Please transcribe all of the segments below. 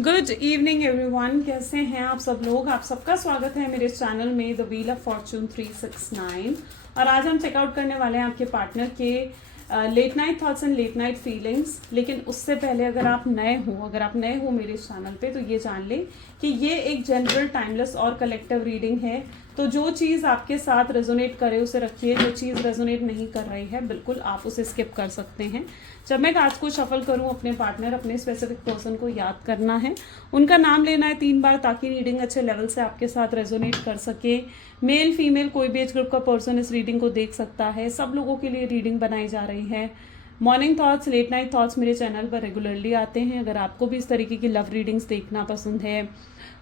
Good evening everyone, कैसे हैं आप सब लोग। आप सबका स्वागत है मेरे चैनल में द व्हील ऑफ फॉर्चून 369। और आज हम चेकआउट करने वाले हैं आपके पार्टनर के late night thoughts and late night feelings. लेकिन उससे पहले अगर आप नए हो मेरे चैनल पे, तो ये जान लें कि ये एक जनरल, टाइमलेस और कलेक्टिव रीडिंग है। तो जो चीज़ आपके साथ रेजोनेट करे उसे रखिए, जो चीज़ रेजोनेट नहीं कर रही है बिल्कुल आप उसे स्किप कर सकते हैं। जब मैं कार्ड्स को शफल करूं, अपने पार्टनर, अपने स्पेसिफिक पर्सन को याद करना है, उनका नाम लेना है 3 बार, ताकि रीडिंग अच्छे लेवल से आपके साथ रेजोनेट कर सके। मेल फीमेल कोई भी एज ग्रुप का पर्सन इस रीडिंग को देख सकता है। सब लोगों के लिए रीडिंग बनाई जा रही है। Morning thoughts, late night thoughts मेरे चैनल पर रेगुलरली आते हैं। अगर आपको भी इस तरीके की लव रीडिंग्स देखना पसंद है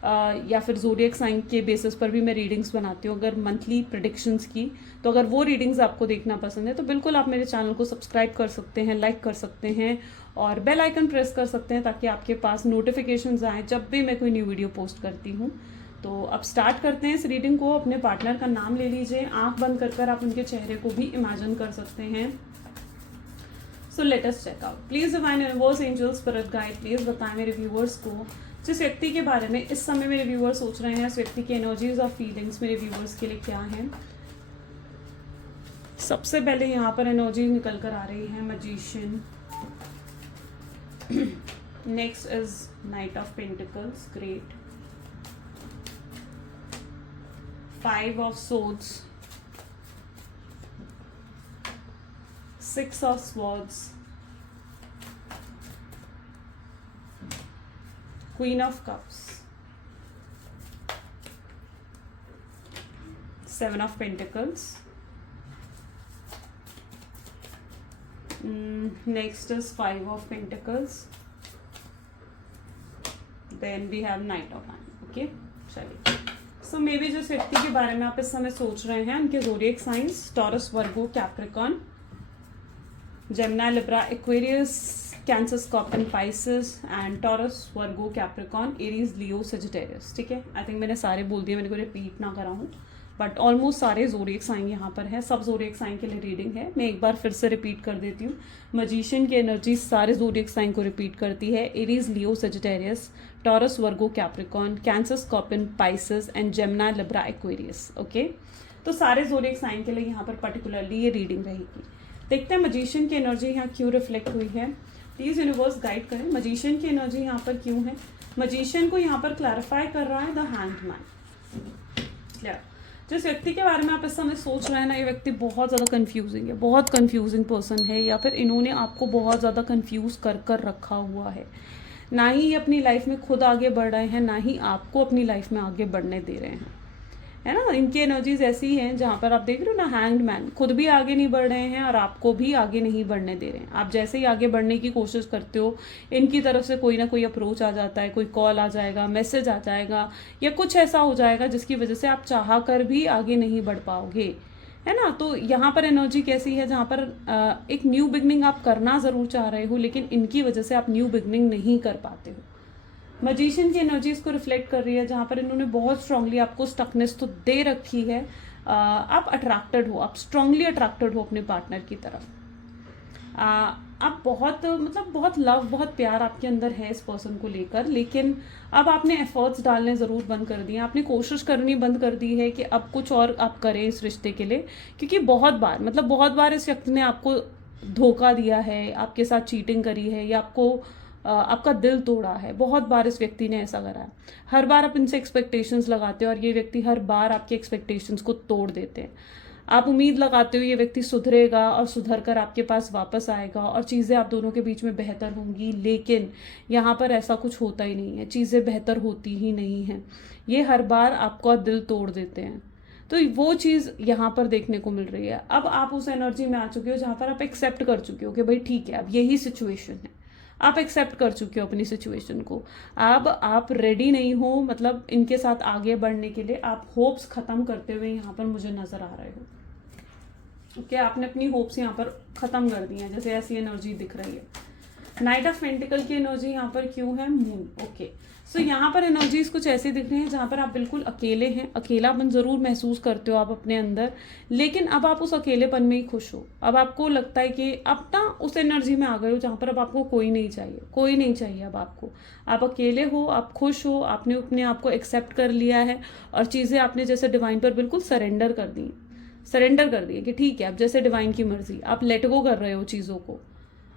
या फिर ज़ोडिएक साइन के बेसिस पर भी मैं रीडिंग्स बनाती हूँ, अगर मंथली प्रेडिक्शंस की, तो अगर वो रीडिंग्स आपको देखना पसंद है तो बिल्कुल आप मेरे चैनल को सब्सक्राइब कर सकते हैं, लाइक कर सकते हैं और बेल आइकन प्रेस कर सकते हैं, ताकि आपके पास नोटिफिकेशंस आएँ जब भी मैं कोई न्यू वीडियो पोस्ट करती हूँ। तो अब स्टार्ट करते हैं इस रीडिंग को। अपने पार्टनर का नाम ले लीजिए, आंख बंद कर आप उनके चेहरे को भी इमेजिन कर सकते हैं। So let us check out. Please divine universe, angels, spirit guide, please बताएं मेरे व्यूअर्स को जिस व्यक्ति के बारे में इस समय मेरे व्यूअर्स सोच रहे हैं, उस व्यक्ति की एनर्जीज और फीलिंग्स मेरे व्यूअर्स के लिए क्या हैं। सबसे पहले यहाँ पर एनर्जी निकल कर आ रही है magician. Next is night of pentacles, great. 5 of swords, 6 of swords, Queen of Cups, 7 of Pentacles. Next is 5 of Pentacles. Then we have Knight of Wands. Okay, चलिए। सो मे बी जिस व्यक्ति के बारे में आप इस समय सोच रहे हैं, उनके zodiac science taurus, Virgo, Capricorn, Gemini, Libra, Aquarius, cancer, scorpion, Pisces and taurus, Virgo, Capricorn, Aries, Leo, Sagittarius. ठीक है, आई थिंक मैंने सारे बोल दिए, मैंने को रिपीट ना करा हूँ, बट ऑलमोस्ट सारे ज़ोडिएक साइन यहाँ पर है। सब ज़ोडिएक साइन के लिए रीडिंग है। मैं एक बार फिर से रिपीट कर देती हूँ। मैजिशियन की एनर्जी सारे ज़ोडिएक साइन को रिपीट करती है। Aries, Leo, Sagittarius, taurus, Virgo, Capricorn, cancer, scorpion, Pisces and Gemini, Libra, Aquarius. Okay, तो सारे ज़ोडिएक साइन के लिए यहाँ पर पर्टिकुलरली ये रीडिंग रहेगी। देखते हैं मैजिशियन की एनर्जी यहाँ क्यों रिफ्लेक्ट हुई है। प्लीज यूनिवर्स गाइड करें, मैजिशियन की एनर्जी यहाँ पर क्यों है। मैजिशियन को यहाँ पर क्लैरिफाई कर रहा है द हैंगमैन। जिस व्यक्ति के बारे में आप इस समय सोच रहे हैं ना, ये व्यक्ति बहुत ज़्यादा कंफ्यूजिंग है, बहुत कंफ्यूजिंग पर्सन है, या फिर इन्होंने आपको बहुत ज़्यादा कंफ्यूज कर रखा हुआ है। ना ही ये अपनी लाइफ में खुद आगे बढ़ रहे हैं, ना ही आपको अपनी लाइफ में आगे बढ़ने दे रहे हैं, है ना। इनकी एनर्जीज ऐसी हैं जहाँ पर आप देख रहे हो ना, हैंग्ड मैन, खुद भी आगे नहीं बढ़ रहे हैं और आपको भी आगे नहीं बढ़ने दे रहे हैं। आप जैसे ही आगे बढ़ने की कोशिश करते हो, इनकी तरफ से कोई ना कोई अप्रोच आ जाता है, कोई कॉल आ जाएगा, मैसेज आ जाएगा, या कुछ ऐसा हो जाएगा जिसकी वजह से आप चाह कर भी आगे नहीं बढ़ पाओगे, है ना। तो यहाँ पर एनर्जी कैसी है, जहाँ पर एक न्यू बिगनिंग आप करना ज़रूर चाह रहे हो, लेकिन इनकी वजह से आप न्यू बिगनिंग नहीं कर पाते हो। मैजिशियन की एनर्जी इसको रिफ्लेक्ट कर रही है, जहाँ पर इन्होंने बहुत स्ट्रांगली आपको स्टकनेस तो दे रखी है। आप अट्रैक्टेड हो, आप स्ट्रांगली अट्रैक्टेड हो अपने पार्टनर की तरफ। आप बहुत लव, बहुत प्यार आपके अंदर है इस पर्सन को लेकर, लेकिन अब आपने एफर्ट्स डालने ज़रूर बंद कर दिए, आपने कोशिश करनी बंद कर दी है कि अब कुछ और आप करें इस रिश्ते के लिए। क्योंकि बहुत बार इस व्यक्ति ने आपको धोखा दिया है, आपके साथ चीटिंग करी है, या आपका दिल तोड़ा है। बहुत बार इस व्यक्ति ने ऐसा करा है। हर बार आप इनसे एक्सपेक्टेशंस लगाते हो और ये व्यक्ति हर बार आपके एक्सपेक्टेशंस को तोड़ देते हैं। आप उम्मीद लगाते हो ये व्यक्ति सुधरेगा और सुधर कर आपके पास वापस आएगा और चीज़ें आप दोनों के बीच में बेहतर होंगी, लेकिन यहाँ पर ऐसा कुछ होता ही नहीं है। चीज़ें बेहतर होती ही नहीं हैं। ये हर बार आपका दिल तोड़ देते हैं। तो वो चीज़ यहाँ पर देखने को मिल रही है। अब आप उस एनर्जी में आ चुके हो जहाँ पर आप एक्सेप्ट कर चुके हो कि भाई ठीक है, अब यही सिचुएशन है। आप एक्सेप्ट कर चुके हो अपनी सिचुएशन को। अब आप रेडी नहीं हो, मतलब इनके साथ आगे बढ़ने के लिए। आप होप्स खत्म करते हुए यहाँ पर मुझे नजर आ रहे हो। ओके, आपने अपनी होप्स यहाँ पर खत्म कर दी हैं, जैसे ऐसी एनर्जी दिख रही है। नाइट ऑफ पेंटिकल की एनर्जी यहाँ पर क्यों है? मून। ओके, सो यहाँ पर एनर्जीज कुछ ऐसी दिख रही हैं जहाँ पर आप बिल्कुल अकेले हैं, अकेलापन ज़रूर महसूस करते हो आप अपने अंदर, लेकिन अब आप उस अकेलेपन में ही खुश हो। अब आपको लगता है कि अब ना उस एनर्जी में आ गए हो जहाँ पर अब आपको कोई नहीं चाहिए, कोई नहीं चाहिए अब आपको। आप अकेले हो, आप खुश हो, आपने अपने आप को एक्सेप्ट कर लिया है और चीज़ें आपने जैसे डिवाइन पर बिल्कुल सरेंडर कर दी, सरेंडर कर दिए कि ठीक है अब जैसे डिवाइन की मर्जी। आप लेट गो कर रहे हो चीज़ों को,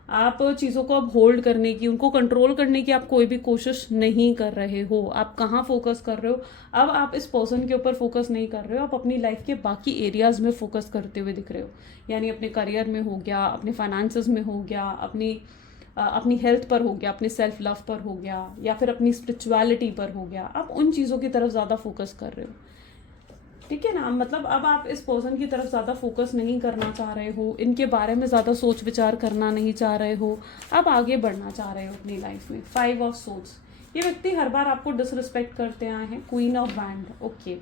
आप चीज़ों को अब होल्ड करने की, उनको कंट्रोल करने की आप कोई भी कोशिश नहीं कर रहे हो। आप कहाँ फोकस कर रहे हो? अब आप इस पर्सन के ऊपर फोकस नहीं कर रहे हो, आप अपनी लाइफ के बाकी एरियाज में फोकस करते हुए दिख रहे हो। यानी अपने करियर में हो गया, अपने फाइनेंसेस में हो गया, अपनी हेल्थ पर हो गया, अपने सेल्फ लव पर हो गया, या फिर अपनी स्पिरिचुअलिटी पर हो गया। आप उन चीज़ों की तरफ ज़्यादा फोकस कर रहे हो, ठीक है ना। मतलब अब आप इस पर्सन की तरफ ज़्यादा फोकस नहीं करना चाह रहे हो, इनके बारे में ज़्यादा सोच विचार करना नहीं चाह रहे हो, आप आगे बढ़ना चाह रहे हो अपनी लाइफ में। 5 ऑफ सोर्ड्स, ये व्यक्ति हर बार आपको डिसरिस्पेक्ट करते आए हैं। Queen of wand. ओके,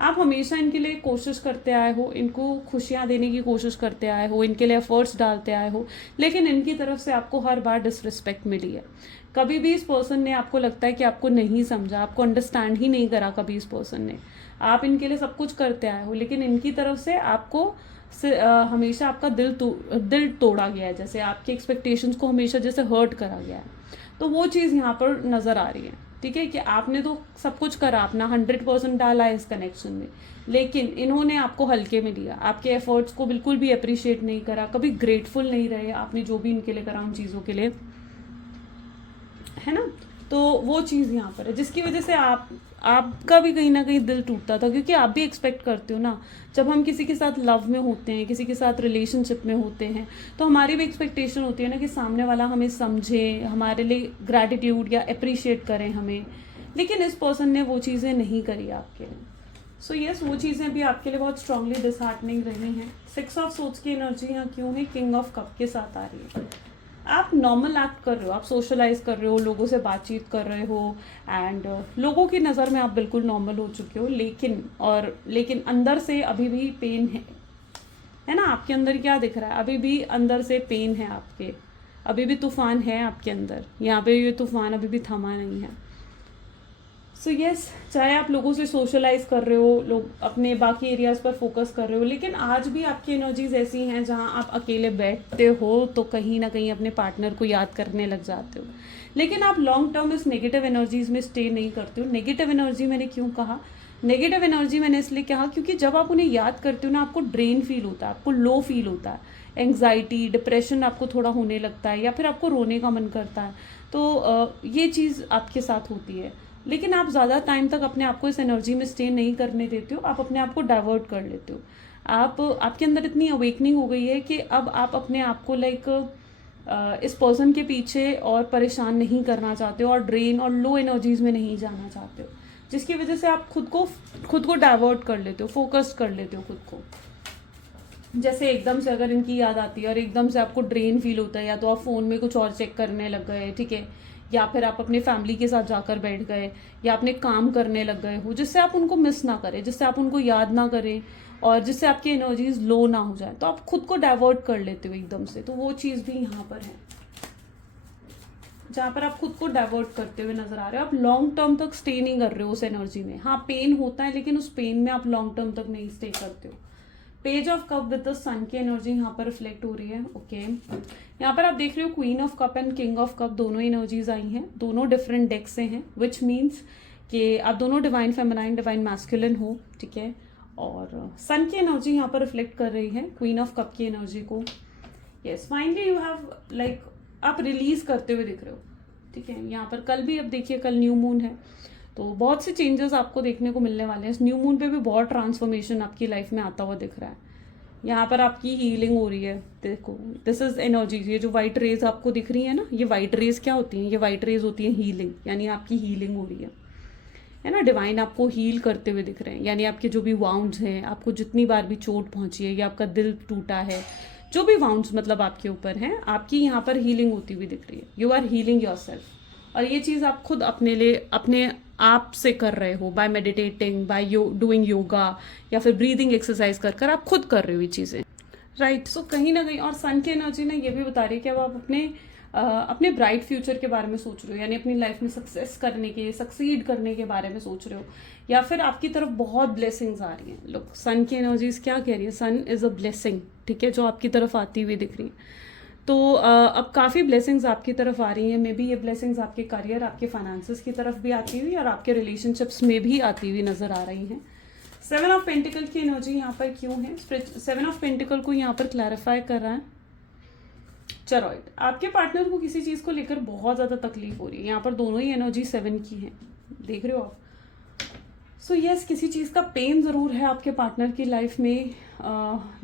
आप हमेशा इनके लिए कोशिश करते आए हो, इनको खुशियाँ देने की कोशिश करते आए हो, इनके लिए एफर्ट्स डालते आए हो, लेकिन इनकी तरफ से आपको हर बार डिसरिस्पेक्ट मिली है। कभी भी इस पर्सन ने, आपको लगता है कि आपको नहीं समझा, आपको अंडरस्टैंड ही नहीं करा कभी इस पर्सन ने। आप इनके लिए सब कुछ करते आए हो, लेकिन इनकी तरफ से आपको हमेशा आपका दिल तोड़ा गया है, जैसे आपकी एक्सपेक्टेशंस को हमेशा जैसे हर्ट करा गया है। तो वो चीज़ यहाँ पर नज़र आ रही है, ठीक है, कि आपने तो सब कुछ करा, अपना 100% डाला है इस कनेक्शन में, लेकिन इन्होंने आपको हल्के में लिया, आपके एफर्ट्स को बिल्कुल भी अप्रिशिएट नहीं करा, कभी ग्रेटफुल नहीं रहे आपने जो भी इनके लिए करा उन चीज़ों के लिए, है ना। तो वो चीज़ यहाँ पर है जिसकी वजह से आपका भी कहीं ना कहीं दिल टूटता था, क्योंकि आप भी एक्सपेक्ट करते हो ना, जब हम किसी के साथ लव में होते हैं, किसी के साथ रिलेशनशिप में होते हैं, तो हमारी भी एक्सपेक्टेशन होती है ना कि सामने वाला हमें समझे, हमारे लिए ग्रैटिट्यूड या अप्रिशिएट करें हमें, लेकिन इस पर्सन ने वो चीज़ें नहीं करी आपके लिए। सो यस, वो चीज़ें भी आपके लिए बहुत स्ट्रांगली डिसहार्टनिंग रही हैं। 6 ऑफ सोर्ड्स की एनर्जी यहाँ क्यों है? किंग ऑफ कप के साथ आ रही है। आप नॉर्मल एक्ट कर रहे हो, आप सोशलाइज कर रहे हो, लोगों से बातचीत कर रहे हो, एंड लोगों की नज़र में आप बिल्कुल नॉर्मल हो चुके हो, लेकिन अंदर से अभी भी पेन है ना। आपके अंदर क्या दिख रहा है? अभी भी अंदर से पेन है आपके, अभी भी तूफान है आपके अंदर, यहाँ पे ये तूफान अभी भी थमा नहीं है। सो यस, चाहे आप लोगों से सोशलाइज कर रहे हो, लोग अपने बाकी एरियाज पर फोकस कर रहे हो, लेकिन आज भी आपकी एनर्जीज ऐसी हैं जहां आप अकेले बैठते हो तो कहीं ना कहीं अपने पार्टनर को याद करने लग जाते हो, लेकिन आप लॉन्ग टर्म इस नेगेटिव एनर्जीज में स्टे नहीं करते हो। नेगेटिव एनर्जी मैंने क्यों कहा? नेगेटिव एनर्जी मैंने इसलिए कहा क्योंकि जब आप उन्हें याद करते हो ना, आपको ड्रेन फील होता है, आपको लो फील होता है, एंग्जाइटी, डिप्रेशन आपको थोड़ा होने लगता है, या फिर आपको रोने का मन करता है। तो ये चीज़ आपके साथ होती है, लेकिन आप ज़्यादा टाइम तक अपने आप को इस एनर्जी में स्टे नहीं करने देते हो, आप अपने आप को डाइवर्ट कर लेते हो। आपके अंदर इतनी अवेकनिंग हो गई है कि अब आप अपने आप को इस पर्सन के पीछे और परेशान नहीं करना चाहते हो, और ड्रेन और लो एनर्जीज में नहीं जाना चाहते हो, जिसकी वजह से आप खुद को डाइवर्ट कर लेते हो, फोकस कर लेते हो खुद को। जैसे एकदम से अगर इनकी याद आती है और एकदम से आपको ड्रेन फील होता है, या तो आप फ़ोन में कुछ और चेक करने लग गए, ठीक है, या फिर आप अपने फैमिली के साथ जाकर बैठ गए, या अपने काम करने लग गए हो, जिससे आप उनको मिस ना करें, जिससे आप उनको याद ना करें, और जिससे आपकी एनर्जीज लो ना हो जाए, तो आप खुद को डाइवर्ट कर लेते हो एकदम से। तो वो चीज़ भी यहाँ पर है जहाँ पर आप खुद को डाइवर्ट करते हुए नजर आ रहे हो। आप लॉन्ग टर्म तक स्टे नहीं कर रहे हो उस एनर्जी में। हाँ, पेन होता है, लेकिन उस पेन में आप लॉन्ग टर्म तक नहीं स्टे करते हो। Page of cup with the sun की एनर्जी यहाँ पर रिफ्लेक्ट हो रही है। ओके, यहाँ पर आप देख रहे हो queen of cup and king of cup दोनों एनर्जीज आई हैं, दोनों डिफरेंट डेक से हैं, विच मीन्स कि आप दोनों डिवाइन फेमिनाइन, डिवाइन मैस्कुलिन हो, ठीक है। और सन की एनर्जी यहाँ पर रिफ्लेक्ट कर रही है क्वीन ऑफ कप की एनर्जी को। यस, फाइनली यू हैव आप रिलीज करते हुए दिख रहे हो, ठीक है। यहाँ पर कल भी, अब देखिए कल न्यू मून है, तो बहुत से चेंजेस आपको देखने को मिलने वाले हैं। इस न्यू मून पे भी बहुत ट्रांसफॉर्मेशन आपकी लाइफ में आता हुआ दिख रहा है। यहाँ पर आपकी हीलिंग हो रही है, देखो, दिस इज एनर्जी। ये जो व्हाइट रेज आपको दिख रही है ना, ये व्हाइट रेज क्या होती हैं? ये व्हाइट रेज होती है हीलिंग, यानी आपकी हीलिंग हो रही है ना। डिवाइन आपको हील करते हुए दिख रहे हैं, यानी आपके जो भी वाउंड्स हैं, आपको जितनी बार भी चोट पहुंची है, या आपका दिल टूटा है, जो भी वाउंड्स मतलब आपके ऊपर हैं, आपकी यहाँ पर हीलिंग होती हुई दिख रही है। यू आर हीलिंग योरसेल्फ, और ये चीज़ आप खुद अपने लिए, अपने आप से कर रहे हो, by meditating, by doing yoga, या फिर ब्रीदिंग एक्सरसाइज कर आप खुद कर रहे हो ये चीज़ें, राइट। सो कहीं ना कहीं, और सन की एनर्जी ने ये भी बता रही है कि अब आप अपने अपने ब्राइट फ्यूचर के बारे में सोच रहे हो, यानी अपनी लाइफ में सक्सेस करने के, सक्सीड करने के बारे में सोच रहे हो, या फिर आपकी तरफ बहुत ब्लेसिंग्स आ रही हैं। लुक, सन की एनर्जीज क्या कह रही है, सन इज़ अ ब्लेसिंग, ठीक है, जो आपकी तरफ आती हुई दिख रही है। तो अब काफ़ी ब्लेसिंग्स आपकी तरफ आ रही हैं। मे बी ये ब्लेसिंग्स आपके करियर, आपके फाइनेंसेस की तरफ भी आती हुई और आपके रिलेशनशिप्स में भी आती हुई नज़र आ रही हैं। 7 ऑफ पेंटिकल की एनर्जी यहाँ पर क्यों है? 7 ऑफ पेंटिकल को यहाँ पर क्लैरिफाई कर रहा है चरॉइड। आपके पार्टनर को किसी चीज़ को लेकर बहुत ज़्यादा तकलीफ हो रही है। यहाँ पर दोनों ही एनर्जी 7 की हैं, देख रहे हो आप। सो यस, किसी चीज़ का पेन ज़रूर है आपके पार्टनर की लाइफ में।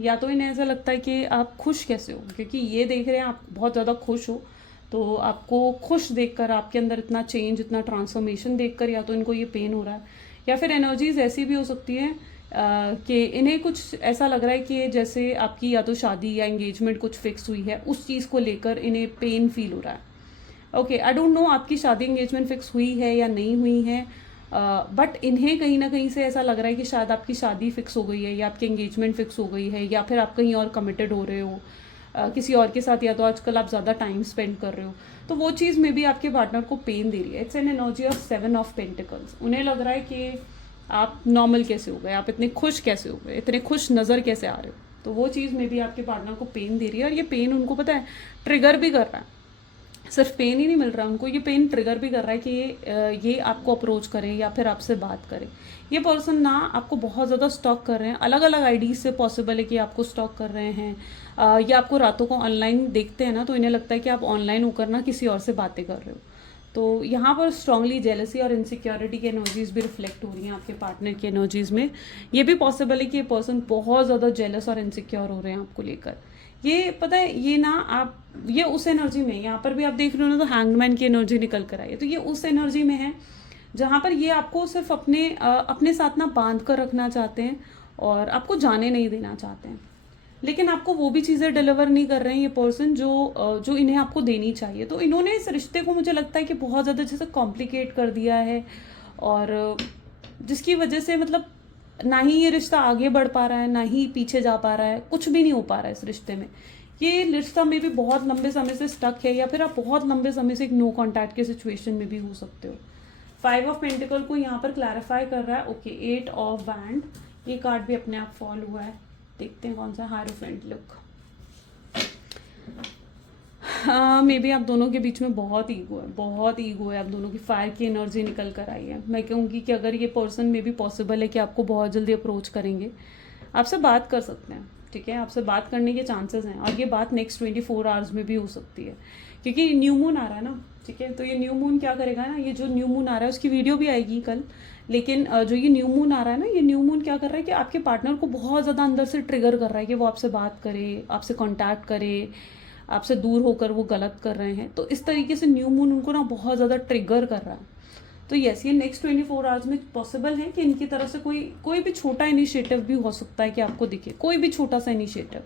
या तो इन्हें ऐसा लगता है कि आप खुश कैसे हो, क्योंकि ये देख रहे हैं आप बहुत ज़्यादा खुश हो, तो आपको खुश देखकर, आपके अंदर इतना चेंज, इतना ट्रांसफॉर्मेशन देखकर या तो इनको ये पेन हो रहा है, या फिर एनर्जीज ऐसी भी हो सकती हैं कि इन्हें कुछ ऐसा लग रहा है कि जैसे आपकी या तो शादी या एंगेजमेंट कुछ फिक्स हुई है, उस चीज़ को लेकर इन्हें पेन फील हो रहा है। ओके, आई डोंट नो आपकी शादी एंगेजमेंट फिक्स हुई है या नहीं हुई है, बट इन्हें कहीं ना कहीं से ऐसा लग रहा है कि शायद आपकी शादी फिक्स हो गई है या आपकी एंगेजमेंट फिक्स हो गई है, या फिर आप कहीं और कमिटेड हो रहे हो किसी और के साथ, या तो आजकल आप ज़्यादा टाइम स्पेंड कर रहे हो, तो वो चीज़ में भी आपके पार्टनर को पेन दे रही है। It's an energy of 7 of pentacles. उन्हें लग रहा है कि आप नॉर्मल कैसे हो गए, आप इतने खुश कैसे हो गए, इतने खुश नज़र कैसे आ रहे हो, तो वो चीज़ में भी आपके पार्टनर को पेन दे रही है। और ये पेन उनको पता है ट्रिगर भी कर रहा है, सिर्फ पेन ही नहीं मिल रहा उनको, ये पेन ट्रिगर भी कर रहा है कि ये आपको अप्रोच करें या फिर आपसे बात करें। ये पर्सन ना आपको बहुत ज़्यादा स्टॉक कर रहे हैं, अलग अलग आईडीज से पॉसिबल है कि आपको स्टॉक कर रहे हैं, या आपको रातों को ऑनलाइन देखते हैं ना, तो इन्हें लगता है कि आप ऑनलाइन होकर ना किसी और से बातें कर रहे हो। तो यहाँ पर स्ट्रांगली जेलसी और इनसिक्योरिटी की एनर्जीज भी रिफ्लेक्ट हो रही हैं आपके पार्टनर की एनर्जीज में। ये भी पॉसिबल है कि ये पर्सन बहुत ज़्यादा जेलस और इनसिक्योर हो रहे हैं आपको लेकर। ये पता है, ये ना आप, ये उस एनर्जी में, यहाँ पर भी आप देख रहे हो ना, तो हैंगमैन की एनर्जी निकल कर आई है, तो ये उस एनर्जी में है जहाँ पर ये आपको सिर्फ अपने साथ ना बांध कर रखना चाहते हैं और आपको जाने नहीं देना चाहते हैं, लेकिन आपको वो भी चीज़ें डिलीवर नहीं कर रहे हैं ये पर्सन जो इन्हें आपको देनी चाहिए। तो इन्होंने इस रिश्ते को, मुझे लगता है कि बहुत ज़्यादा जैसे कॉम्प्लिकेट कर दिया है, और जिसकी वजह से मतलब ना ही ये रिश्ता आगे बढ़ पा रहा है, ना ही पीछे जा पा रहा है, कुछ भी नहीं हो पा रहा है इस रिश्ते में। ये रिश्ता में भी बहुत लंबे समय से स्टक है, या फिर आप बहुत लंबे समय से एक नो कॉन्टैक्ट के सिचुएशन में भी हो सकते हो। 5 ऑफ पेंटिकल को यहाँ पर क्लैरिफाई कर रहा है। ओके, 8 ऑफ वैंड, ये कार्ड भी अपने आप फॉल हुआ है, देखते हैं कौन सा हायरोफेंट लुक। मे बी आप दोनों के बीच में बहुत ईगो है, बहुत ईगो है आप दोनों की। फायर की एनर्जी निकल कर आई है। मैं कहूँगी कि अगर ये पर्सन में भी पॉसिबल है कि आपको बहुत जल्दी अप्रोच करेंगे, आपसे बात कर सकते हैं, ठीक है, आपसे बात करने के चांसेस हैं, और ये बात नेक्स्ट 24 आवर्स में भी हो सकती है, क्योंकि न्यू मून आ रहा है ना, ठीक है। तो ये न्यू मून क्या करेगा ना, ये जो न्यू मून आ रहा है उसकी वीडियो भी आएगी कल, लेकिन जो ये न्यू मून आ रहा है ना, ये न्यू मून क्या कर रहा है कि आपके पार्टनर को बहुत ज़्यादा अंदर से ट्रिगर कर रहा है कि वो आपसे बात करे, आपसे कॉन्टैक्ट करे, आपसे दूर होकर वो गलत कर रहे हैं। तो इस तरीके से न्यू मून उनको ना बहुत ज़्यादा ट्रिगर कर रहा है। तो यस, ये नेक्स्ट 24 आवर्स में पॉसिबल है कि इनकी तरफ से कोई भी छोटा इनिशिएटिव भी हो सकता है कि आपको दिखे, कोई भी छोटा सा इनिशिएटिव,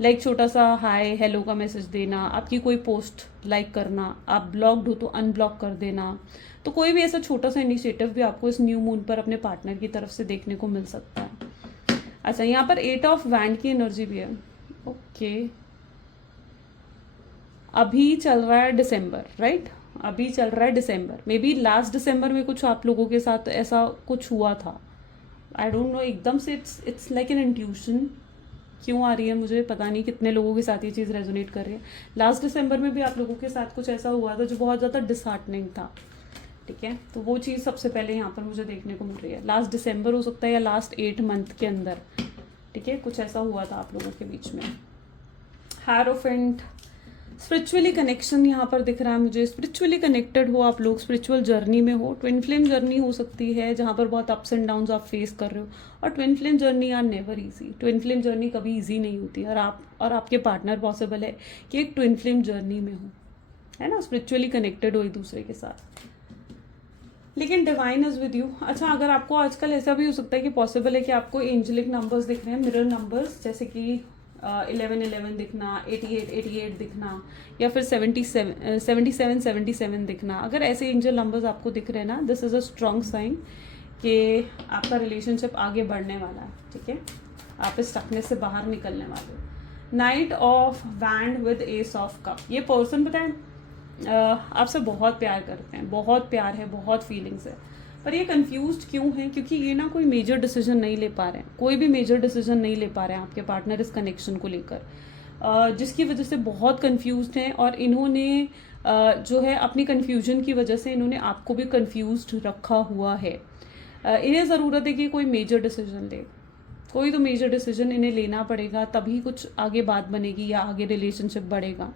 लाइक छोटा सा हाय हेलो का मैसेज देना, आपकी कोई पोस्ट लाइक करना, आप ब्लॉक्ड हो तो अनब्लॉक कर देना, तो कोई भी ऐसा छोटा सा इनिशिएटिव भी आपको इस न्यू मून पर अपने पार्टनर की तरफ से देखने को मिल सकता है। अच्छा, यहाँ पर 8 ऑफ वैंड की एनर्जी भी है। ओके, अभी चल रहा है दिसंबर, राइट, अभी चल रहा है दिसंबर, मे बी लास्ट दिसंबर में कुछ आप लोगों के साथ ऐसा कुछ हुआ था, आई डोंट नो, एकदम से इट्स लाइक एन इंट्यूशन क्यों आ रही है मुझे पता नहीं, कितने लोगों के साथ ये चीज़ रेजोनेट कर रही है। लास्ट दिसंबर में भी आप लोगों के साथ कुछ ऐसा हुआ था जो बहुत ज़्यादा डिसहार्टनिंग था, ठीक है, तो वो चीज़ सबसे पहले यहाँ पर मुझे देखने को मिल रही है। लास्ट दिसंबर हो सकता है या लास्ट 8 मंथ के अंदर, ठीक है, कुछ ऐसा हुआ था आप लोगों के बीच में। हायरोफेंट, स्पिरिचुअली कनेक्शन यहाँ पर दिख रहा है मुझे, स्पिरिचुअली कनेक्टेड हो आप लोग, स्पिरिचुअल जर्नी में हो। ट्विन फ्लेम जर्नी हो सकती है जहाँ पर बहुत अप्स एंड डाउन्स आप फेस कर रहे हो, और twin flame journey are never easy, twin flame journey कभी इजी नहीं होती, और आप और आपके पार्टनर पॉसिबल है कि एक ट्विन फ्लेम जर्नी में हो, है ना, स्पिरिचुअली कनेक्टेड हो एक दूसरे के साथ, लेकिन डिवाइन इज विद यू। अच्छा, अगर आपको आजकल ऐसा भी हो सकता है कि पॉसिबल है कि आपको एंजेलिक नंबर्स दिख रहे हैं, मिरर नंबर्स, जैसे कि 1111 दिखना, 8888 दिखना, या फिर 7777 दिखना। अगर ऐसे एंजल नंबर्स आपको दिख रहे हैं ना, this is a strong sign कि आपका रिलेशनशिप आगे बढ़ने वाला है, ठीक है, आप इस स्टकनेस से बाहर निकलने वाले हो। Night of wand with S of cup, ये पर्सन पता है आपसे बहुत प्यार करते हैं, बहुत प्यार है, बहुत फीलिंग्स है, पर ये कंफ्यूज्ड क्यों हैं? क्योंकि ये ना कोई मेजर डिसीजन नहीं ले पा रहे हैं, कोई भी मेजर डिसीजन नहीं ले पा रहे हैं आपके पार्टनर इस कनेक्शन को लेकर, जिसकी वजह से बहुत कंफ्यूज्ड हैं। और इन्होंने जो है अपनी कंफ्यूजन की वजह से इन्होंने आपको भी कंफ्यूज्ड रखा हुआ है। इन्हें ज़रूरत है कि कोई मेजर डिसीजन ले, कोई तो मेजर डिसीजन इन्हें लेना पड़ेगा, तभी कुछ आगे बात बनेगी या आगे रिलेशनशिप बढ़ेगा।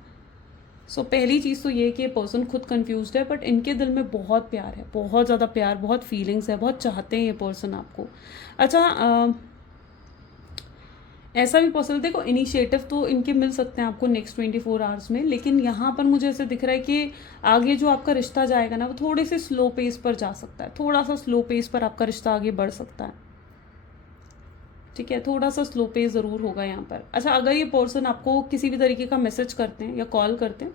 सो पहली चीज़ तो ये कि पर्सन खुद कंफ्यूज्ड है, बट इनके दिल में बहुत प्यार है, बहुत ज़्यादा प्यार, बहुत फीलिंग्स है, बहुत चाहते हैं ये पर्सन आपको। अच्छा, ऐसा भी पॉसिबल, देखो इनिशिएटिव तो इनके मिल सकते हैं आपको नेक्स्ट 24 आवर्स में, लेकिन यहाँ पर मुझे ऐसे दिख रहा है कि आगे जो आपका रिश्ता जाएगा ना वो थोड़े से स्लो पेस पर जा सकता है, थोड़ा सा स्लो पेस पर आपका रिश्ता आगे बढ़ सकता है। ठीक है, थोड़ा सा स्लो पेस ज़रूर होगा यहाँ पर। अच्छा, अगर ये पर्सन आपको किसी भी तरीके का मैसेज करते हैं या कॉल करते हैं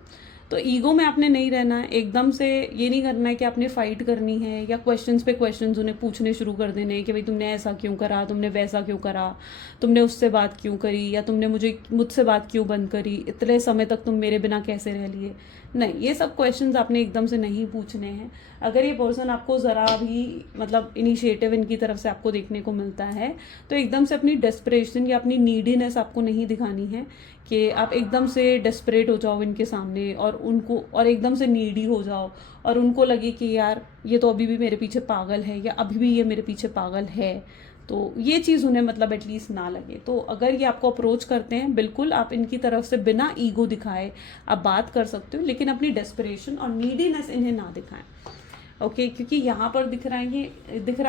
तो ईगो में आपने नहीं रहना है, एकदम से ये नहीं करना है कि आपने फाइट करनी है या क्वेश्चंस पे क्वेश्चंस उन्हें पूछने शुरू कर देने हैं कि भाई तुमने ऐसा क्यों करा, तुमने वैसा क्यों करा, तुमने उससे बात क्यों करी, या तुमने मुझसे बात क्यों बंद करी, इतने समय तक तुम मेरे बिना कैसे रह लिए। नहीं, ये सब क्वेश्चंस आपने एकदम से नहीं पूछने हैं। अगर ये पर्सन आपको ज़रा भी मतलब इनिशिएटिव इनकी तरफ से आपको देखने को मिलता है तो एकदम से अपनी डेस्परेशन या अपनी नीडीनेस आपको नहीं दिखानी है कि आप एकदम से डेस्परेट हो जाओ इनके सामने और एकदम से नीडी हो जाओ और उनको लगे कि यार ये तो अभी भी मेरे पीछे पागल है या अभी भी ये मेरे पीछे पागल है, तो ये चीज़ उन्हें मतलब एटलीस्ट ना लगे। तो अगर ये आपको अप्रोच करते हैं, बिल्कुल आप इनकी तरफ से बिना ईगो दिखाए आप बात कर सकते हो, लेकिन अपनी डेस्परेशन और नीडीनेस इन्हें ना दिखाएं। ओके, क्योंकि यहाँ पर दिख रहा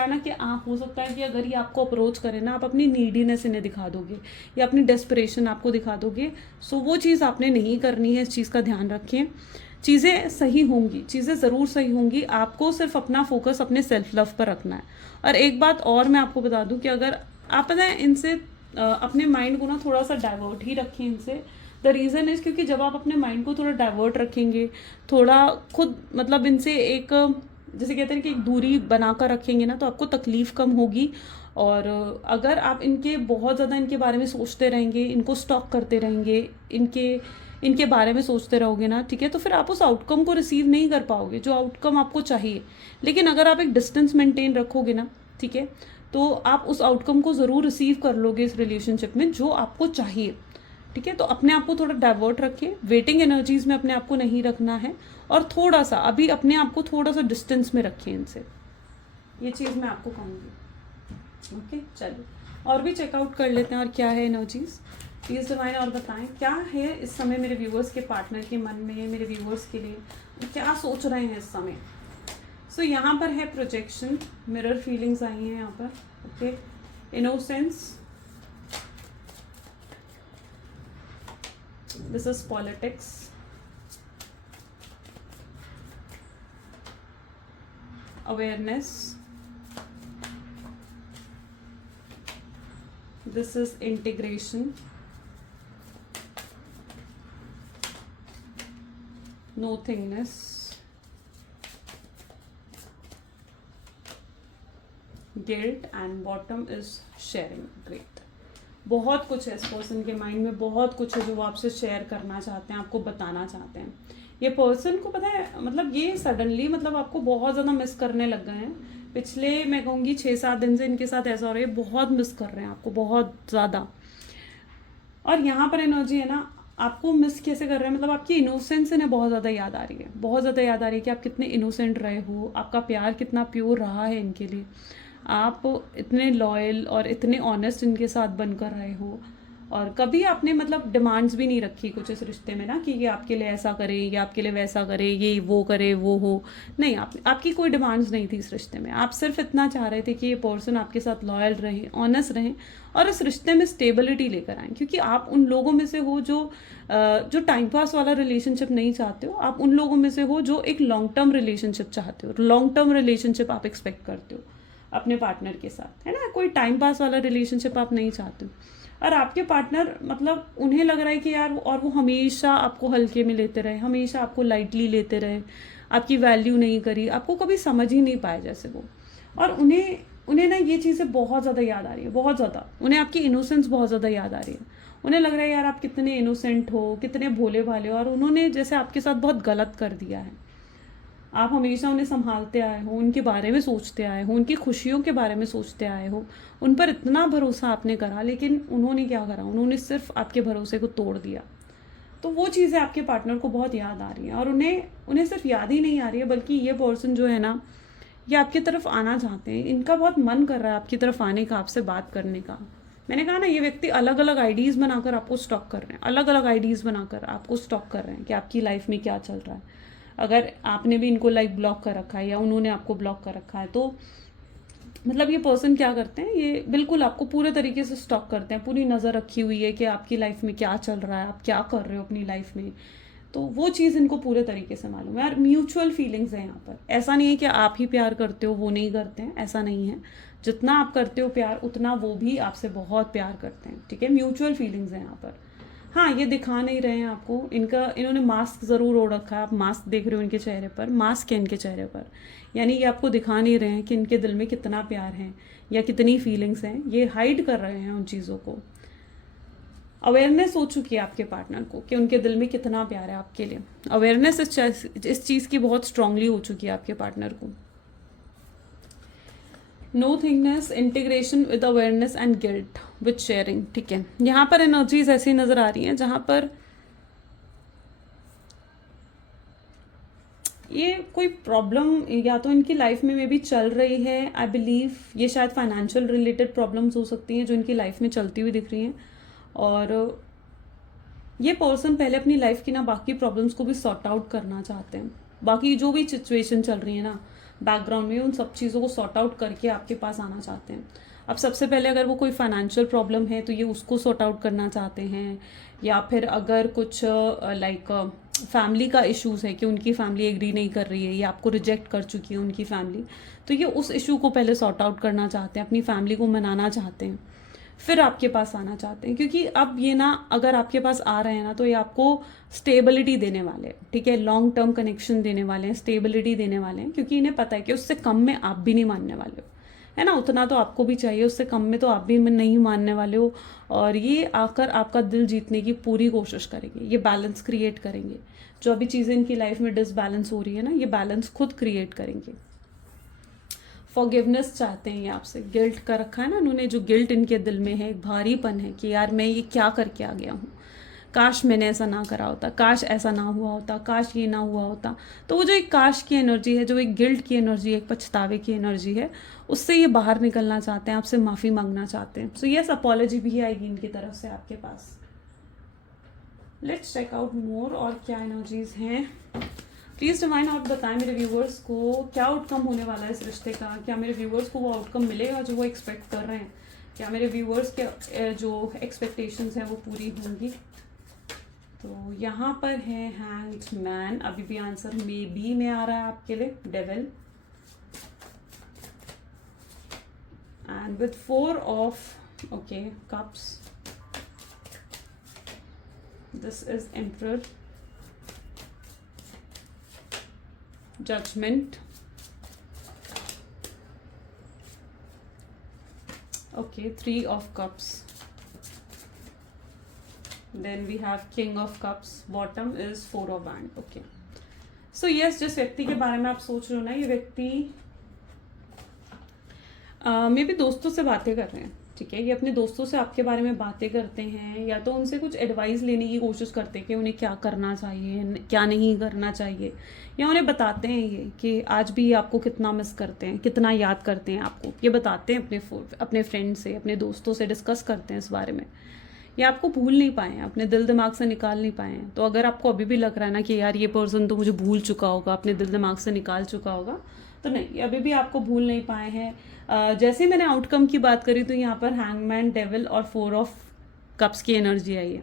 है ना कि आप हो सकता है कि अगर ये आपको अप्रोच करें ना, आप अपनी नीडीनेस इन्हें दिखा दोगे या अपनी डेस्परेशन आपको दिखा दोगे। सो वो चीज़ आपने नहीं करनी है, इस चीज़ का ध्यान रखें। चीज़ें सही होंगी, चीज़ें ज़रूर सही होंगी, आपको सिर्फ अपना फोकस अपने सेल्फ लव पर रखना है। और एक बात और मैं आपको बता दूं कि अगर आप पता है इनसे अपने माइंड को ना थोड़ा सा डाइवर्ट ही रखें इनसे। द रीज़न इज़ क्योंकि जब आप अपने माइंड को थोड़ा डाइवर्ट रखेंगे, थोड़ा खुद मतलब इनसे एक जैसे कहते हैं कि एक दूरी बनाकर रखेंगे ना, तो आपको तकलीफ़ कम होगी। और अगर आप बहुत ज़्यादा इनके बारे में सोचते रहेंगे, इनको स्टॉक करते रहेंगे, इनके बारे में सोचते रहोगे ना, ठीक है, तो फिर आप उस आउटकम को रिसीव नहीं कर पाओगे जो आउटकम आपको चाहिए। लेकिन अगर आप एक डिस्टेंस मेंटेन रखोगे ना, ठीक है, तो आप उस आउटकम को ज़रूर रिसीव कर लोगे इस रिलेशनशिप में जो आपको चाहिए। ठीक है, तो अपने आप को थोड़ा डाइवर्ट रखें, वेटिंग एनर्जीज में अपने आप को नहीं रखना है, और थोड़ा सा अभी अपने आप को थोड़ा सा डिस्टेंस में रखें इनसे, ये चीज़ मैं आपको कहूँगी। ओके, चलिए और भी चेकआउट कर लेते हैं और क्या है एनर्जीज प्लीज़ डिवाइन, और बताएं क्या है इस समय मेरे व्यूअर्स के पार्टनर के मन में, मेरे व्यूअर्स के लिए क्या सोच रहे हैं इस समय। सो यहाँ पर है प्रोजेक्शन, मिरर फीलिंग्स आई हैं यहाँ पर। Okay, innocence, this is politics, awareness, this is integration, nothingness, guilt, and bottom is sharing. Great, बहुत कुछ है इस पर्सन के माइंड में, बहुत कुछ है जो वो आपसे शेयर करना चाहते हैं, आपको बताना चाहते हैं। ये पर्सन को पता है मतलब ये सडनली मतलब आपको बहुत ज़्यादा मिस करने लग गए हैं। पिछले मैं कहूँगी 6-7 दिन से इनके साथ ऐसा हो रहा है, बहुत मिस कर रहे हैं आपको, बहुत ज़्यादा। और यहाँ पर एनर्जी है ना, आपको मिस कैसे कर रहे हैं, मतलब आपकी इनोसेंस इन्हें बहुत ज़्यादा याद आ रही है, बहुत ज़्यादा याद आ रही है कि आप कितने इनोसेंट रहे हो, आपका प्यार कितना प्योर रहा है इनके लिए, आप इतने लॉयल और इतने ऑनेस्ट इनके साथ बनकर रहे हो, और कभी आपने मतलब डिमांड्स भी नहीं रखी कुछ इस रिश्ते में ना कि ये आपके लिए ऐसा करे, ये आपके लिए वैसा करे, ये वो करे, वो हो, नहीं, आपकी कोई डिमांड्स नहीं थी इस रिश्ते में। आप सिर्फ इतना चाह रहे थे कि ये पर्सन आपके साथ लॉयल रहे, ऑनेस्ट रहें, और इस रिश्ते में स्टेबिलिटी लेकर आएँ, क्योंकि आप उन लोगों में से हो जो टाइम पास वाला रिलेशनशिप नहीं चाहते हो, आप उन लोगों में से हो जो एक लॉन्ग टर्म रिलेशनशिप चाहते हो, लॉन्ग टर्म रिलेशनशिप आप एक्सपेक्ट करते हो अपने पार्टनर के साथ, है ना, कोई टाइम पास वाला रिलेशनशिप आप नहीं चाहते हो। और आपके पार्टनर मतलब उन्हें लग रहा है कि यार और वो हमेशा आपको हल्के में लेते रहे, हमेशा आपको लाइटली लेते रहे, आपकी वैल्यू नहीं करी, आपको कभी समझ ही नहीं पाए जैसे वो। और उन्हें ना ये चीज़ें बहुत ज़्यादा याद आ रही है, बहुत ज़्यादा, उन्हें आपकी इनोसेंस बहुत ज़्यादा याद आ रही है, उन्हें लग रहा है यार आप कितने इनोसेंट हो, कितने भोले भाले हो, और उन्होंने जैसे आपके साथ बहुत गलत कर दिया है। आप हमेशा उन्हें संभालते आए हो, उनके बारे में सोचते आए हो, उनकी खुशियों के बारे में सोचते आए हो, उन पर इतना भरोसा आपने करा, लेकिन उन्होंने क्या करा, उन्होंने सिर्फ आपके भरोसे को तोड़ दिया। तो वो चीज़ें आपके पार्टनर को बहुत याद आ रही हैं, और उन्हें उन्हें सिर्फ याद ही नहीं आ रही है, बल्कि ये पर्सन जो है ना, ये आपकी तरफ आना चाहते हैं, इनका बहुत मन कर रहा है आपकी तरफ आने का, आपसे बात करने का। मैंने कहा ना, ये व्यक्ति अलग अलग आईडीज़ बनाकर आपको स्टॉक कर रहे हैं, अलग अलग आईडीज़ बनाकर आपको स्टॉक कर रहे हैं कि आपकी लाइफ में क्या चल रहा है। अगर आपने भी इनको लाइक ब्लॉक कर रखा है या उन्होंने आपको ब्लॉक कर रखा है, तो मतलब ये पर्सन क्या करते हैं, ये बिल्कुल आपको पूरे तरीके से स्टॉक करते हैं, पूरी नज़र रखी हुई है कि आपकी लाइफ में क्या चल रहा है, आप क्या कर रहे हो अपनी लाइफ में। तो वो चीज़ इनको पूरे तरीके से मालूम है, और म्यूचुअल फीलिंग्स हैं यहाँ पर। ऐसा नहीं है कि आप ही प्यार करते हो, वो नहीं करते हैं, ऐसा नहीं है। जितना आप करते हो प्यार, उतना वो भी आपसे बहुत प्यार करते हैं, ठीक है। म्यूचुअल फीलिंग्स हैं यहाँ पर। हाँ, ये दिखा नहीं रहे हैं आपको, इन्होंने मास्क ज़रूर ओढ़ रखा है, आप मास्क देख रहे हो इनके चेहरे पर, मास्क है इनके चेहरे पर, यानी ये आपको दिखा नहीं रहे हैं कि इनके दिल में कितना प्यार है या कितनी फीलिंग्स हैं, ये हाइड कर रहे हैं उन चीज़ों को। अवेयरनेस हो चुकी है आपके पार्टनर को कि उनके दिल में कितना प्यार है आपके लिए। अवेयरनेस इस चीज़ की बहुत स्ट्रांगली हो चुकी है आपके पार्टनर को। Nothingness, integration with awareness and guilt with sharing, ठीक है। यहाँ पर एनर्जीज ऐसी नज़र आ रही हैं जहाँ पर ये कोई प्रॉब्लम या तो इनकी लाइफ में मे बी चल रही है, आई बिलीव ये शायद फाइनेंशियल रिलेटेड प्रॉब्लम्स हो सकती हैं जो इनकी लाइफ में चलती हुई दिख रही हैं। और ये पर्सन पहले अपनी लाइफ की ना बाकी प्रॉब्लम्स को भी सॉर्ट आउट करना चाहते हैं। बाकी जो भी सिचुएशन चल रही है ना बैकग्राउंड में, उन सब चीज़ों को सॉर्ट आउट करके आपके पास आना चाहते हैं। अब सबसे पहले अगर वो कोई फाइनेंशियल प्रॉब्लम है तो ये उसको सॉर्ट आउट करना चाहते हैं, या फिर अगर कुछ लाइक फैमिली का इश्यूज़ है कि उनकी फैमिली एग्री नहीं कर रही है या आपको रिजेक्ट कर चुकी है उनकी फैमिली, तो ये उस इशू को पहले सॉर्ट आउट करना चाहते हैं, अपनी फैमिली को मनाना चाहते हैं, फिर आपके पास आना चाहते हैं। क्योंकि अब ये ना अगर आपके पास आ रहे हैं ना, तो ये आपको स्टेबिलिटी देने वाले हैं, ठीक है, लॉन्ग टर्म कनेक्शन देने वाले हैं, स्टेबिलिटी देने वाले हैं, क्योंकि इन्हें पता है कि उससे कम में आप भी नहीं मानने वाले हो, है ना। उतना तो आपको भी चाहिए, उससे कम में तो आप भी नहीं मानने वाले हो। और ये आकर आपका दिल जीतने की पूरी कोशिश करेंगे, ये बैलेंस क्रिएट करेंगे। जो अभी चीज़ें इनकी लाइफ में डिसबैलेंस हो रही है ना, ये बैलेंस खुद क्रिएट करेंगे। फॉरगिवनेस चाहते हैं ये आपसे, गिल्ट का रखा है ना उन्होंने, जो गिल्ट इनके दिल में है, एक भारीपन है कि यार मैं ये क्या करके आ गया हूँ, काश मैंने ऐसा ना करा होता, काश ऐसा ना हुआ होता, काश ये ना हुआ होता। तो वो जो एक काश की एनर्जी है, जो एक गिल्ट की एनर्जी है, एक पछतावे की एनर्जी है, उससे ये बाहर निकलना चाहते हैं, आपसे माफ़ी मांगना चाहते हैं। सो यस, अपॉलॉजी भी आएगी इनकी तरफ से आपके पास। लेट्स चेक आउट मोर, और क्या एनर्जीज हैं। प्लीज़ डिवाइन आप बताएं मेरे व्यूवर्स को क्या आउटकम होने वाला है इस रिश्ते का। क्या मेरे व्यूवर्स को वो आउटकम मिलेगा जो वो एक्सपेक्ट कर रहे हैं? क्या मेरे व्यूवर्स के जो एक्सपेक्टेशंस हैं वो पूरी होंगी? तो यहाँ पर है हैंग्ड मैन, अभी भी आंसर मे बी में आ रहा है आपके लिए, devil, and with 4 of okay cups, this is emperor, judgment, okay, 3 of cups, then we have king of cups, bottom is 4 of wands, okay। so yes, जिस व्यक्ति के बारे में आप सोच रहे हो ना, ये व्यक्ति मे बी दोस्तों से बातें कर रहे हैं, ठीक है। ये अपने दोस्तों से आपके बारे में बातें करते हैं, या तो उनसे कुछ एडवाइस लेने की कोशिश करते हैं कि उन्हें क्या करना चाहिए, क्या नहीं करना चाहिए, या उन्हें बताते हैं ये कि आज भी आपको कितना मिस करते हैं, कितना याद करते हैं आपको, ये बताते हैं अपने फ्रेंड से, अपने दोस्तों से डिस्कस करते हैं इस बारे में। ये आपको भूल नहीं पाए हैं, अपने दिल दिमाग से निकाल नहीं पाए हैं। तो अगर आपको अभी भी लग रहा है ना कि यार ये पर्सन तो मुझे भूल चुका होगा, अपने दिल दिमाग से निकाल चुका होगा, तो नहीं, अभी भी आपको भूल नहीं पाए हैं। जैसे मैंने आउटकम की बात करी तो यहाँ पर हैंगमैन, डेविल और 4 ऑफ कप्स की एनर्जी आई है,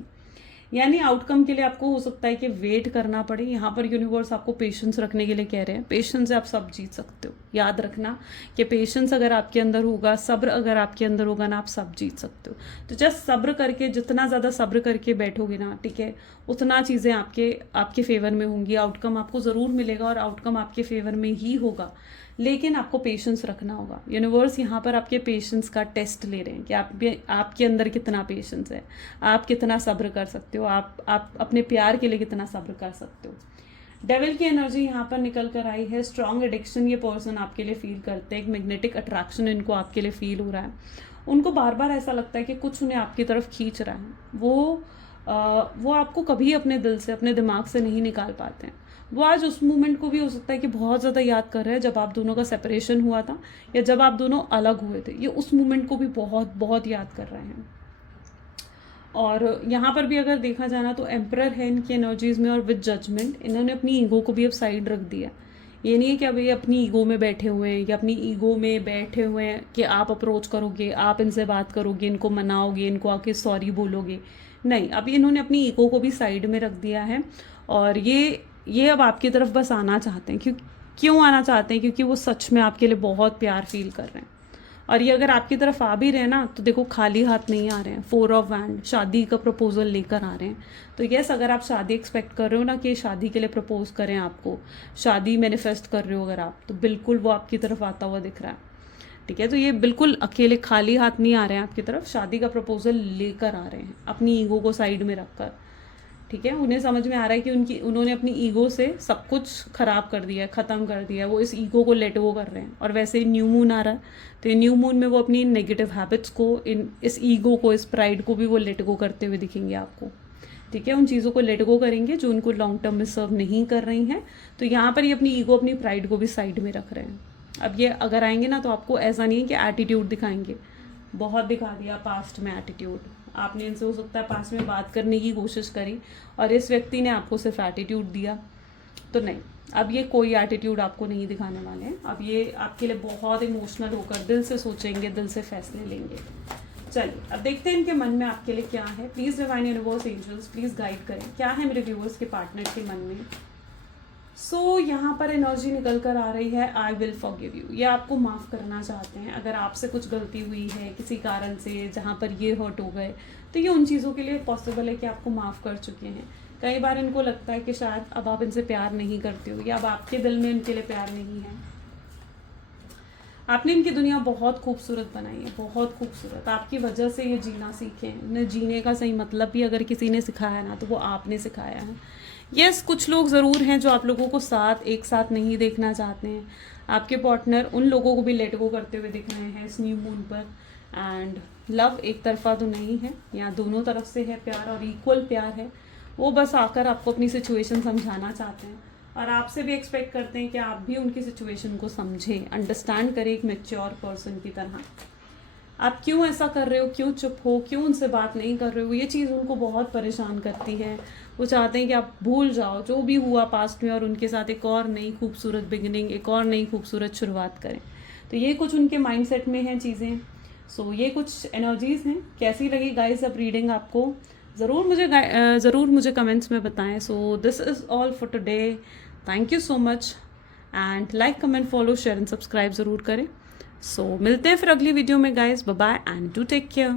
यानी आउटकम के लिए आपको हो सकता है कि वेट करना पड़े। यहाँ पर यूनिवर्स आपको पेशेंस रखने के लिए कह रहे हैं, पेशेंस से आप सब जीत सकते हो। याद रखना कि पेशेंस अगर आपके अंदर होगा, सब्र अगर आपके अंदर होगा ना, आप सब जीत सकते हो। तो जस्ट सब्र करके, जितना ज़्यादा सब्र करके बैठोगे ना, ठीक है, उतना चीज़ें आपके फेवर में होंगी, आउटकम आपको ज़रूर मिलेगा और आउटकम आपके फेवर में ही होगा। लेकिन आपको पेशेंस रखना होगा। यूनिवर्स यहाँ पर आपके पेशेंस का टेस्ट ले रहे हैं कि आपके अंदर कितना पेशेंस है, आप कितना सब्र कर सकते हो, आप अपने प्यार के लिए कितना सब्र कर सकते हो। डेविल की एनर्जी यहाँ पर निकल कर आई है। स्ट्रॉन्ग एडिक्शन ये पर्सन आपके लिए फील करते हैं, एक मैग्नेटिक अट्रैक्शन इनको आपके लिए फील हो रहा है। उनको बार बार ऐसा लगता है कि कुछ उन्हें आपकी तरफ खींच रहा है। वो आपको कभी अपने दिल से, अपने दिमाग से नहीं निकाल पाते हैं। वो आज उस मोमेंट को भी हो सकता है कि बहुत ज़्यादा याद कर रहे हैं जब आप दोनों का सेपरेशन हुआ था या जब आप दोनों अलग हुए थे। ये उस मोमेंट को भी बहुत बहुत याद कर रहे हैं। और यहाँ पर भी अगर देखा जाना तो एम्परर है इनकी एनर्जीज में, और विद जजमेंट इन्होंने अपनी ईगो को भी अब साइड रख दिया। ये नहीं है कि अब ये अपनी ईगो में बैठे हुए हैं या अपनी ईगो में बैठे हुए हैं कि आप अप्रोच करोगे, आप इनसे बात करोगे, इनको मनाओगे, इनको आके सॉरी बोलोगे। नहीं, अभी इन्होंने अपनी ईगो को भी साइड में रख दिया है। और ये अब आपकी तरफ बस आना चाहते हैं। क्यों आना चाहते हैं? क्योंकि वो सच में आपके लिए बहुत प्यार फील कर रहे हैं। और ये अगर आपकी तरफ आ भी रहे हैं ना, तो देखो खाली हाथ नहीं आ रहे हैं। 4 ऑफ वैंड, शादी का प्रपोजल लेकर आ रहे हैं। तो यस, अगर आप शादी एक्सपेक्ट कर रहे हो ना कि शादी के लिए प्रपोज करें आपको, शादी मैनिफेस्ट कर रहे हो अगर आप, तो बिल्कुल वो आपकी तरफ आता हुआ दिख रहा है। ठीक है, तो ये बिल्कुल अकेले खाली हाथ नहीं आ रहे हैं आपकी तरफ, शादी का प्रपोजल लेकर आ रहे हैं अपनी ईगो को साइड में रखकर। ठीक है, उन्हें समझ में आ रहा है कि उन्होंने अपनी ईगो से सब कुछ खराब कर दिया है, ख़त्म कर दिया है। वो इस ईगो को लेट गो कर रहे हैं। और वैसे ही न्यू मून आ रहा है, तो ये न्यू मून में वो अपनी नेगेटिव हैबिट्स को, इस ईगो को, इस प्राइड को भी वो लेट गो करते हुए दिखेंगे आपको। ठीक है, उन चीज़ों को लेट गो करेंगे जो उनको लॉन्ग टर्म में सर्व नहीं कर रही हैं। तो यहाँ पर ये अपनी ईगो, अपनी प्राइड को भी साइड में रख रहे हैं। अब ये अगर आएंगे ना, तो आपको ऐसा नहीं है कि एटीट्यूड दिखाएंगे। बहुत दिखा दिया पास्ट में एटीट्यूड। आपने इनसे हो सकता है पास्ट में बात करने की कोशिश करी और इस व्यक्ति ने आपको सिर्फ एटीट्यूड दिया। तो नहीं, अब ये कोई एटीट्यूड आपको नहीं दिखाने वाले हैं। अब ये आपके लिए बहुत इमोशनल होकर दिल से सोचेंगे, दिल से फैसले लेंगे। चलिए, अब देखते हैं इनके मन में आपके लिए क्या है। Please divine universe angels please guide करें, क्या है मेरे व्यूअर्स के पार्टनर के मन में। यहाँ पर एनर्जी निकल कर आ रही है, आई विल फॉरगिव यू। ये आपको माफ़ करना चाहते हैं। अगर आपसे कुछ गलती हुई है किसी कारण से जहाँ पर ये हर्ट हो गए, तो ये उन चीज़ों के लिए पॉसिबल है कि आपको माफ़ कर चुके हैं। कई बार इनको लगता है कि शायद अब आप इनसे प्यार नहीं करते हो या अब आपके दिल में इनके लिए प्यार नहीं है। आपने इनकी दुनिया बहुत खूबसूरत बनाई है, बहुत खूबसूरत। आपकी वजह से ये जीना सीखे हैं। इन्हें जीने का सही मतलब भी अगर किसी ने सिखाया ना, तो वो आपने सिखाया है। यस, कुछ लोग ज़रूर हैं जो आप लोगों को एक साथ नहीं देखना चाहते हैं। आपके पार्टनर उन लोगों को भी लेट गो करते हुए दिख रहे हैं इस न्यू मून पर। एंड लव एक तरफा तो नहीं है, यहाँ दोनों तरफ से है प्यार, और इक्वल प्यार है। वो बस आकर आपको अपनी सिचुएशन समझाना चाहते हैं और आपसे भी एक्सपेक्ट करते हैं कि आप भी उनकी सिचुएशन को समझें, अंडरस्टैंड करें एक मैच्योर पर्सन की तरह। आप क्यों ऐसा कर रहे हो, क्यों चुप हो, क्यों उनसे बात नहीं कर रहे हो, ये चीज़ उनको बहुत परेशान करती है। वो चाहते हैं कि आप भूल जाओ जो भी हुआ पास्ट में और उनके साथ एक और नई खूबसूरत बिगिनिंग, एक और नई खूबसूरत शुरुआत करें। तो ये कुछ उनके माइंडसेट में हैं चीज़ें। ये कुछ एनर्जीज़ हैं। कैसी लगी गाइस अब रीडिंग आपको? ज़रूर मुझे कमेंट्स में बताएं। This is all for today. Thank you so much and like, comment, follow, share and subscribe ज़रूर करें। मिलते हैं फिर अगली वीडियो में guys. Bye bye and do take care.